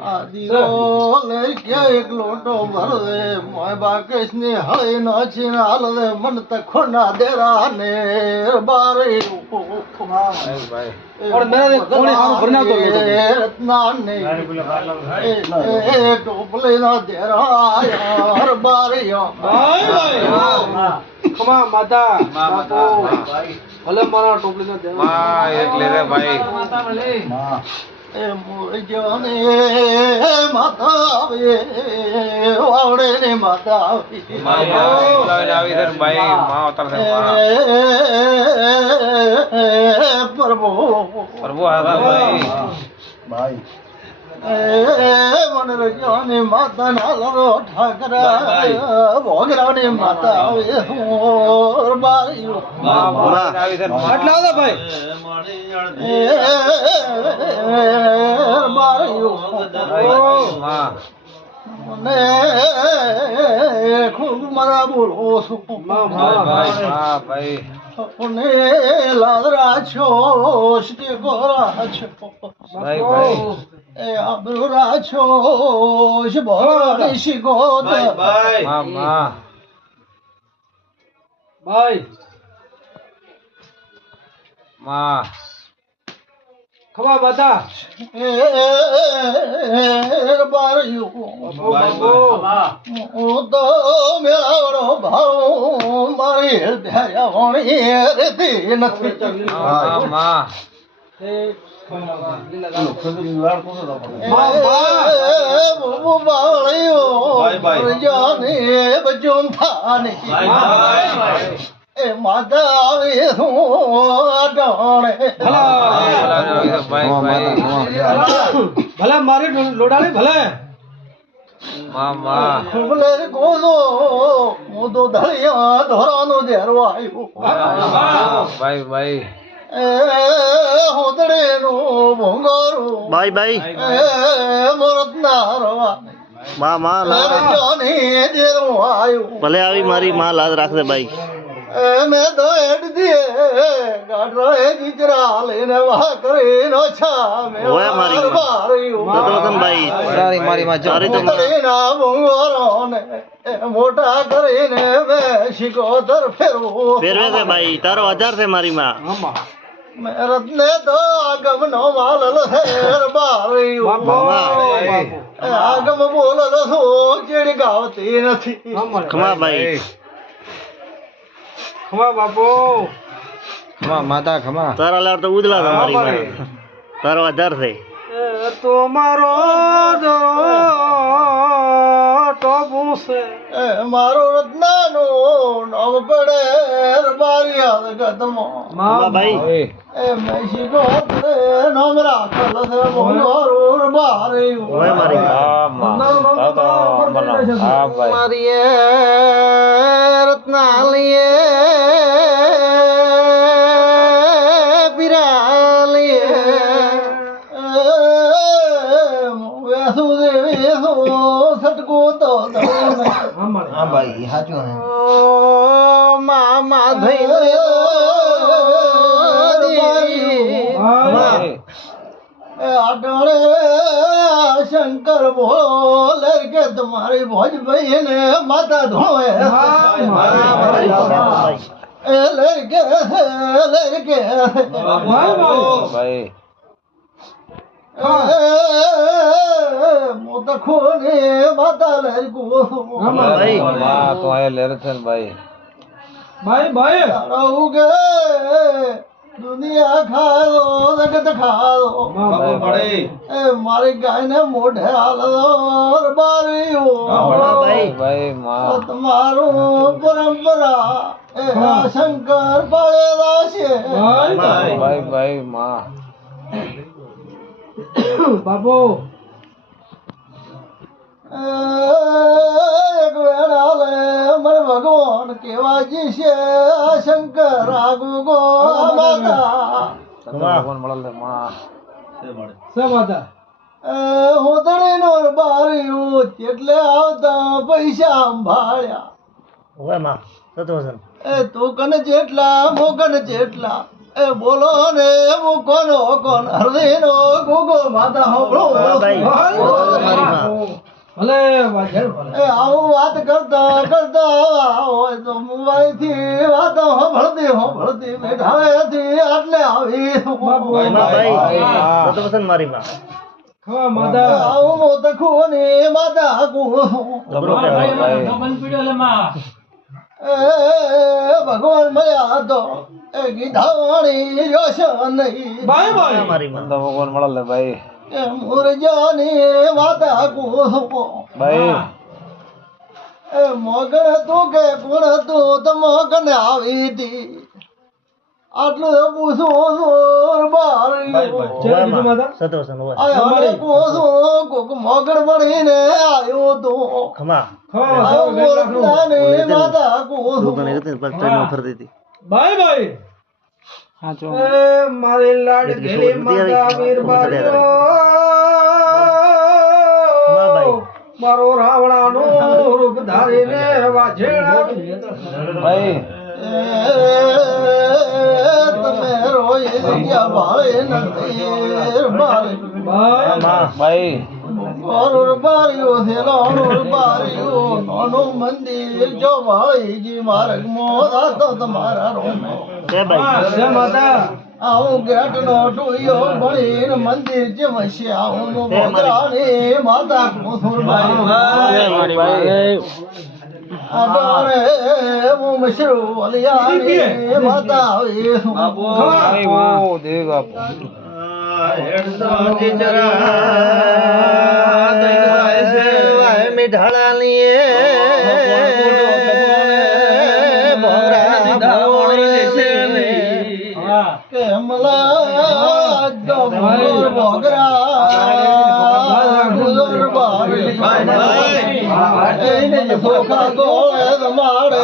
આદિઓ લઈ ગયા એક લોટો ભરવે મોય બાકેશ ની હળી નાચી હાલ દે મન તખો ના દેરા ને બારે રત્ના ને ટોપલી ના દેરા યાર બારે ખમા માતા ભલે મારા ટોપલી ના દેરા એટલે રે ભાઈ એ મોરજને માતા આવે વાવડે ને માતા આવી સર ભાઈ માં અવતાર છે પ્રભુ પ્રભુ આદા ભાઈ ભાઈ મન રજાની માતા ના લરો ઠાકરા ભોગરાની માતા આવે હોર બારી આવી સર આટલા આવતા ભાઈ મને ખૂબ મારા બોલો છું ભાઈ ને લાદરા છો શ્રી ગોરા છો ભાઈ એ આબરૂરા છો શિબોરા શિગોદ ભાઈ ખમા માતા હું તો મેળાવડો ભાવ મારી ધ્યાયા વણી રેતી નથી માતા આવે ભલે મારી લોડાળી ભલે ખુબલે ગોલો હું તો ધરિયા ધોરાનો દેરો આવ્યો ભાઈ હોદડે નો ભોંગારો ભાઈ મોરત ના રવા ભલે આવી મારી માં લાજ રાખજે ભાઈ મેં તો હેડ દીએ ગાડરો એ જીજરા લઈને વાહ કરીને છા મે ઓય મારી ભાઈ મારી માં ચારી તો ના ભોંગારો ને મોટા કરીને મે શિકોતર ફેરવે છે ભાઈ તારો 1000 છે મારી માં મેરત ને તો આગમ નો માલ લહેર બાર્યું આગમ બોલ લો ચેડી ગાવતી નથી ખમા ભાઈ ખમા બાપો માતા ખમા તારા લાડ તો ઉદલા છે મારી માં તારો 1000 છે તો મારો ટોપુ છે મારો રત્નાનો નવ પડે બારિયા ગતમો ભાઈ એ મેશી ગોત્રે નામ રાખલ છે મોર બાર્યું ઓય મારી મારીએ રત્નાલીએ પિરાલીએ વેસુ દેવી સટકો તો ભાઈ સાચું હે મામા થઈ આટણે શંકર બોલે કે તમારી ભોજ ભાઈ ને માતા ધોવે લડકે ભાઈ મોત ખોને માતા લડકો ભાઈ તો આયા લેર છે ને ભાઈ ભાઈ ઉગે દુનિયા ખાઓ જગત ખાઓ એ મારી ગાય ને મોઢે હાલો ભાઈ તમારું પરંપરા એ શંકર પાળેલા છે ભાઈ બાપુ એક વેળા લે મને ભગવાન કેવાજી છે શંકર આગુ ગો માતા ભગવાન મળે માં સે માતા હોતડી નો બાર્યું એટલે આવતા પૈસા સંભાળ્યા ઓય માં સતો એ તું કન જેટલા મોગન જેટલા એ એ બોલો ને હું કોણ હૃદયનો ગોગો માતા સાંભળો ભલે વાજણ ભલે એ આવું વાત કરતા હોય તો મુંબઈથી વાતો સાંભળતી બેઠાવેથી આટલે આવી મારી માં ખવા માદા આવું મોતખું ને માતા હાકું એ ભગવાન મળ્યા તો એ ગીધાવાણી યોશન નહીં બાય બાય મારી માં ભગવાન મળે ભાઈ એ મુરજાની માતા હાકું ભાઈ એ મોગણ તું કે ગુણ તું તો મોગણ આવી હતી આટલું પૂછું સુર બાર કીધું માદા સતવસન હોય આને પૂછું કોક મોગણ મળીને આવ્યો તો ખમા ખવા આવું મોરજાની માતા તું હાકું તને હતી પર ટ્રેન ફરતી હતી બાય બાય સાચો એ મારી લાડ ગેલી માતા વીર બાજો મારો રાવણાનો રૂપ ધારીને વાજેડા ભાઈ તમે રોઈ ગયા ભાઈ નથી મારે બાય ભાઈ ઓર બારીઓ છે નાનું બારીઓ નાનું મંદિર જો ભાઈજી માર્ગ મોરા તો તમારા રોમે જય ભાઈ જય માતા આવું ગેટ નો ટુયો ભણીને મંદિર જેમ છે આવું મોગરાની માતા કુસુર ભાઈ આડોરે હું મશરૂ અલિયાની માતા આવી ભાઈ ઓ દેવ બાપુ સોખા ગોળ